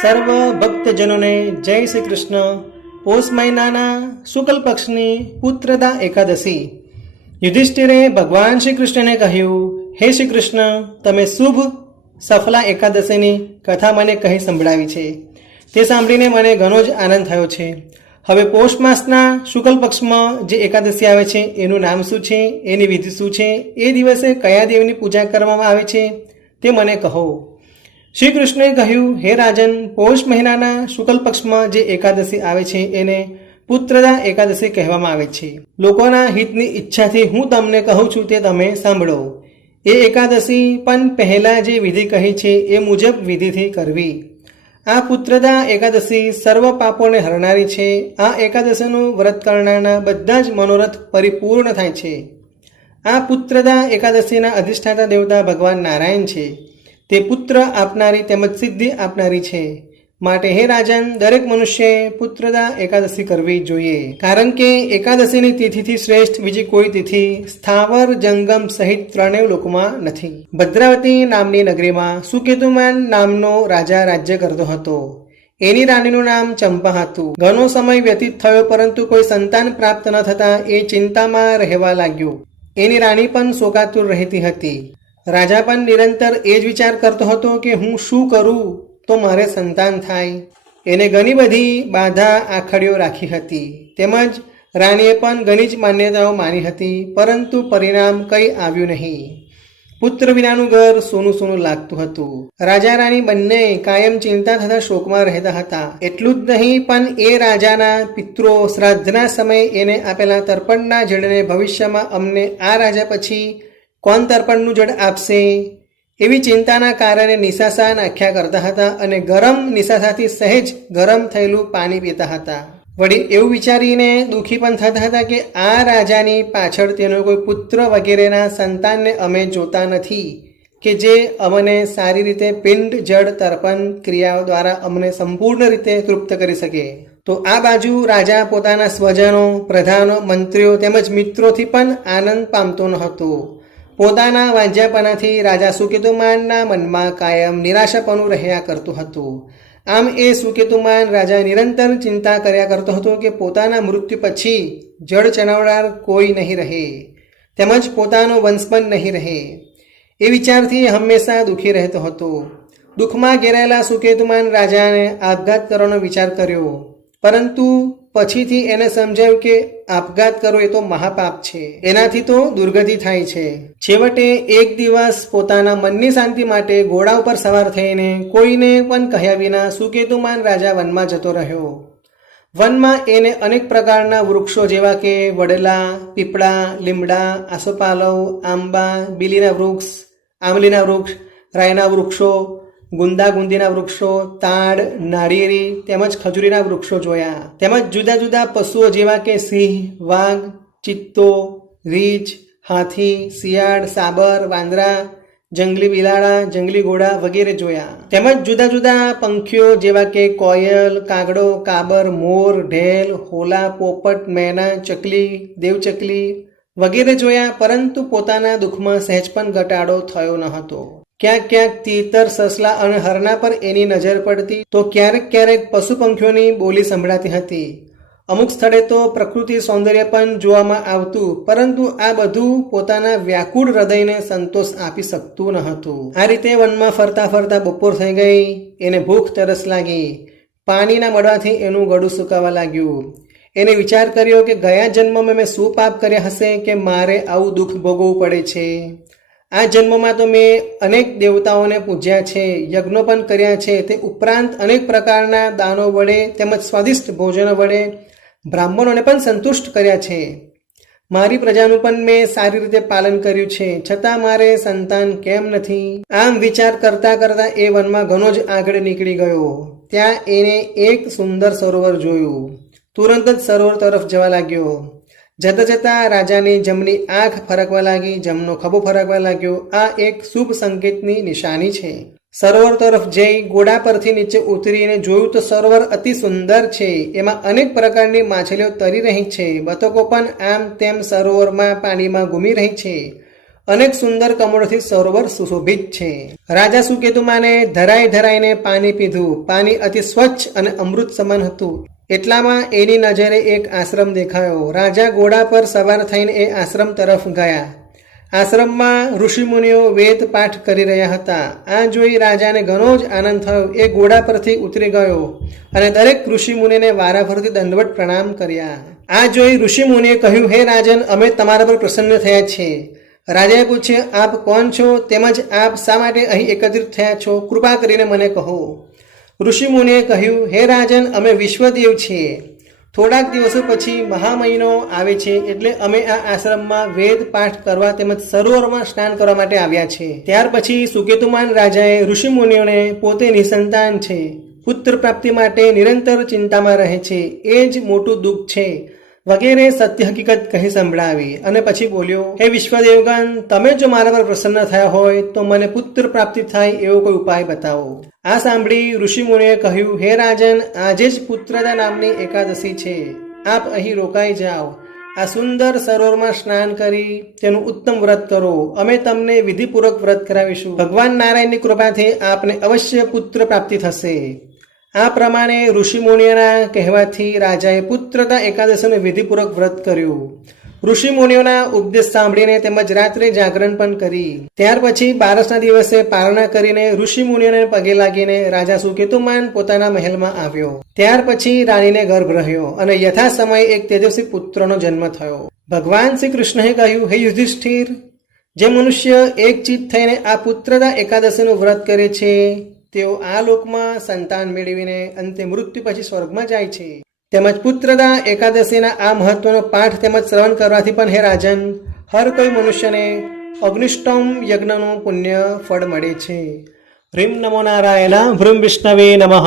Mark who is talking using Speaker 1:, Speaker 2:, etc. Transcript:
Speaker 1: સર્વ ભક્તજનોને જય શ્રી કૃષ્ણ. પોષ મહિનાના શુક્લ પક્ષની પુત્રદા એકાદશી. યુધિષ્ઠિરે ભગવાન શ્રી કૃષ્ણને કહ્યું, હે શ્રી કૃષ્ણ, તમે શુભ, સફલા એકાદશીની કથા મને કહી સંભળાવી છે. તે સાંભળીને મને ઘણો જ આનંદ થયો છે. હવે પોષ માસના શુક્લ પક્ષમાં જે એકાદશી આવે છે, એનું નામ શું છે, એની વિધિ શું છે, એ દિવસે કયા દેવની પૂજા કરવામાં આવે છે, તે મને કહો. શ્રી કૃષ્ણએ કહ્યું, હે રાજન, પૌષ મહિનાના શુક્લ પક્ષમાં જે એકાદશી આવે છે એને પુત્રદા એકાદશી કહેવામાં આવે છે. લોકોના હિતની ઈચ્છાથી હું તમને કહું છું તે તમે સાંભળો. એ એકાદશી પણ પહેલા જે વિધિ કહી છે એ મુજબ વિધિથી કરવી. આ પુત્રદા એકાદશી સર્વ પાપોને હરનારી છે. આ એકાદશીનું વ્રત કરનારના બધા જ મનોરથ પરિપૂર્ણ થાય છે. આ પુત્રદા એકાદશીના અધિષ્ઠાતા દેવતા ભગવાન નારાયણ છે. તે પુત્ર આપનારી તેમજ સિદ્ધિ આપનારી છે. માટે હે રાજન, દરેક મનુષ્યએ પુત્રદા એકાદશી કરવી જોઈએ. કારણ કે એકાદશીની તિથિથી શ્રેષ્ઠ બીજી કોઈ તિથિ સ્થાવર જંગમ સહિત ત્રણેય લોકમાં નથી. ભદ્રાવતી નામની નગરીમાં સુકેતુમાન નામનો રાજા રાજ્ય કરતો હતો. એની રાણીનું નામ ચંપા હતું. ઘણો સમય વ્યતીત થયો, પરંતુ કોઈ સંતાન પ્રાપ્ત ન થતાં એ ચિંતામાં રહેવા લાગ્યો. એની રાણી પણ શોકાતુર રહેતી હતી. રાજા પણ નિરંતર એ જ વિચાર કરતો હતો કે હું શું કરું તો મારે સંતાન થાય. એને ઘણી બધી બાધા આખડીઓ રાખી હતી. તેમજ રાણીએ પણ ઘણી જ માન્યતાઓ માની હતી, પરંતુ પરિણામ કંઈ આવ્યું નહીં. પુત્ર વિનાનું ઘર સોનું સોનું લાગતું હતું. રાજા રાણી બંને કાયમ ચિંતા થતા શોકમાં રહેતા હતા. એટલું જ નહીં, પણ એ રાજાના પિત્રો શ્રાદ્ધના સમયે એને આપેલા તર્પણના જળને ભવિષ્યમાં અમને આ રાજા પછી કોણ તર્પણનું જળ આપશે? એવી ચિંતાના કારણે નિશાસા નાખ્યા કરતા હતા અને ગરમ નિશાસાથી સહેજ ગરમ થયેલું પાણી પીતા હતા. વળી એવું વિચારીને દુઃખી પણ થતા હતા કે આ રાજાની પાછળ તેનો કોઈ પુત્ર વગેરેના સંતાનને અમે જોતા નથી કે જે અમને સારી રીતે પિંડ જળ તર્પણ ક્રિયાઓ દ્વારા અમને સંપૂર્ણ રીતે તૃપ્ત કરી શકે. તો આ બાજુ રાજા પોતાના સ્વજનો, પ્રધાનો, મંત્રીઓ તેમજ મિત્રોથી પણ આનંદ પામતો ન હતો પોતાના વાંજ્યાપનાથી રાજા સુકેતુમાનના મનમાં કાયમ નિરાશાપણું રહ્યા કરતું હતું. આમ એ સુકેતુમાન રાજા નિરંતર ચિંતા કર્યા કરતો હતો કે પોતાના મૃત્યુ પછી જળ ચણાવનાર કોઈ નહીં રહે, તેમજ પોતાનો વંશ પણ નહીં રહે. એ વિચારથી હંમેશા દુઃખી રહેતો હતો. દુઃખમાં ઘેરાયેલા સુકેતુમાન રાજાને આપઘાત કરવાનો વિચાર કર્યો, પરંતુ પછીથી એને સમજાયું કે આપઘાત કરવો એ તો મહાપાપ છે. એનાથી તો દુર્ગતિ થાય છે. છેવટે એક દિવસ પોતાના મનની શાંતિ માટે ઘોડા ઉપર સવાર થઈને કોઈને પણ કહ્યા વિના સુકેતુમાન રાજા વનમાં જતો રહ્યો. વનમાં એને અનેક પ્રકારના વૃક્ષો જેવા કે વડલા, પીપળા, લીમડા, આસોપાલવ, આંબા, બીલીના વૃક્ષ, આંબલીના વૃક્ષ, રાયના વૃક્ષો ગુંદા ગુંદીના વૃક્ષો, તાડ, નાળિયેરી તેમજ ખજૂરીના વૃક્ષો જોયા. તેમજ જુદા જુદા પશુઓ જેવા કે સિંહ, વાઘ, ચિત્તો, રીંછ, હાથી, શિયાળ, સાબર, વાંદરા, જંગલી બિલાડા, જંગલી ઘોડા વગેરે જોયા. તેમજ જુદા જુદા પંખીઓ જેવા કે કોયલ, કાગડો, કાબર, મોર, ઢેલ, હોલા, પોપટ, મેના, ચકલી, દેવચકલી વગેરે જોયા, પરંતુ પોતાના દુઃખમાં સહેજ પણ ઘટાડો થયો ન હતો. ક્યાંક ક્યાંક તીતર, સસલા અને હરણા પર એની નજર પડતી તો ક્યારેક ક્યારેક પશુ પંખીઓની બોલી સંભળાતી હતી. અમુક સ્થળે તો પ્રકૃતિ સૌંદર્ય પણ જોવામાં આવતું, પરંતુ આ બધું પોતાના વ્યાકુળ હૃદયને સંતોષ આપી શકતું ન હતું. આ રીતે વનમાં ફરતા ફરતા બપોર થઈ ગઈ, એને ભૂખ તરસ લાગી. પાણીના મળવાથી એનું ગળું સુકાવા લાગ્યું. એને વિચાર કર્યો કે ગયા જન્મમાં મેં શું પાપ કર્યા હશે કે મારે આવું દુઃખ ભોગવવું પડે છે. આ જન્મમાં તો મેં અનેક દેવતાઓને પૂજ્યા છે, યજ્ઞો પણ કર્યા છે. તે ઉપરાંત અનેક પ્રકારના દાનો વડે તેમજ સ્વાદિષ્ટ ભોજનો વડે બ્રાહ્મણોને પણ સંતુષ્ટ કર્યા છે. મારી પ્રજાનું પણ મેં સારી રીતે પાલન કર્યું છે. છતાં મારે સંતાન કેમ નથી? આમ વિચાર કરતા કરતા એ વનમાં ઘણો જ આગળ નીકળી ગયો. ત્યાં એને એક સુંદર સરોવર જોયું. તુરંત જ સરોવર તરફ જવા લાગ્યો. જતા જતા રાજાની જમણી આંખ ફરકવા લાગી, જમનો ખભો ફરકવા લાગ્યો. આ એક શુભ સંકેતની નિશાની છે. સરોવર તરફ જઈ ઘોડા પરથી નીચે ઉતરીને જોયું તો સરોવર અતિ સુંદર છે. એમાં અનેક પ્રકારની માછલીઓ તરી રહી છે. બતકો પણ આમ તેમ સરોવરમાં પાણીમાં ઘૂમી રહી છે. અનેક સુંદર કમળોથી સરોવર સુશોભિત છે. રાજા સુકેતુમાને ધરાઈ ધરાઈને પાણી પીધું. પાણી અતિ સ્વચ્છ અને અમૃત સમાન હતું. એટલામાં એની નજરે એક આશ્રમ દેખાયો. રાજા ઘોડા પર સવાર થઈને એ આશ્રમ તરફ ગયા. આશ્રમમાં ઋષિમુનિઓ વેદ પાઠ કરી રહ્યા હતા. આ જોઈ રાજાને ઘણો જ આનંદ થયો. એ ઘોડા પરથી ઉતરી ગયો અને દરેક ઋષિમુનિને વારાફરતી દંડવટ પ્રણામ કર્યા. આ જોઈ ઋષિમુનિએ કહ્યું, હે રાજન, અમે તમારા પર પ્રસન્ન થયા છીએ. રાજાએ પૂછ્યું, આપ કોણ છો? તેમજ આપ શા માટે અહીં એકત્રિત થયા છો? કૃપા કરીને મને કહો. ઋષિમુનિએ કહ્યું, હે રાજન, અમે વિશ્વદેવ છીએ. થોડાક દિવસો પછી મહામહિનો આવે છે એટલે અમે આ આશ્રમમાં વેદ પાઠ કરવા તેમજ સરોવરમાં સ્નાન કરવા માટે આવ્યા છે. ત્યાર પછી સુકેતુમાન રાજાએ ઋષિમુનિઓને પોતે નિસંતાન છે. પુત્ર પ્રાપ્તિ માટે નિરંતર ચિંતામાં રહે છે. એ જ મોટું દુઃખ છે. વગેરે સત્ય હકીકત કહી સંભળાવી અને પછી બોલ્યો, હે વિશ્વદેવગણ, તમે જો મારા પર પ્રસન્ન થયા હોય, તો મને પુત્ર પ્રાપ્તિ થાય એવો કોઈ ઉપાય બતાવો. આ સાંભળી ઋષિમુનિએ કહ્યું, હે રાજન, આજે જ પુત્રદા નામની એકાદશી છે. આપ અહીં રોકાઈ જાઓ. આ સુંદર સરોવરમાં સ્નાન કરી તેનું ઉત્તમ વ્રત કરો. અમે તમને વિધિપૂર્વક વ્રત કરાવીશું. ભગવાન નારાયણની કૃપાથી આપને અવશ્ય પુત્ર પ્રાપ્તિ થશે. આ પ્રમાણે ઋષિમુનિઓના કહેવાથી રાજાએ પુત્રતા એકાદશીનું વિધિપૂર્વક વ્રત કર્યું. ઋષિમુનિઓના ઉપદેશ સાંભળીને તેમજ રાત્રે જાગરણ પણ કરી. ત્યાર પછી બારસના દિવસે પારણા કરીને ઋષિમુનિઓને પગે લાગીને રાજા સુકેતુમાન પોતાના મહેલમાં આવ્યો. ત્યાર પછી રાણીને ગર્ભ રહ્યો અને યથા સમયે એક તેજસ્વી પુત્રનો જન્મ થયો. ભગવાન શ્રી કૃષ્ણએ કહ્યું, હે યુધિષ્ઠિર, જે મનુષ્ય એક ચિત્ત થઈને આ પુત્રતા એકાદશીનું વ્રત કરે છે તેઓ આ લોકમાં સંતાન મેળવીને અંતે મૃત્યુ પછી સ્વર્ગમાં જાય છે. તેમજ પુત્રદા એકાદશીના આ મહત્વનો પાઠ તેમજ શ્રવણ કરવાથી પણ હે રાજન, હર કોઈ મનુષ્યને અગ્નિષ્ટમ યજ્ઞનું પુણ્ય ફળ મળે છે. હ્રીમ નમો નારાયણ ભ્રમ વિષ્ણવે નમઃ.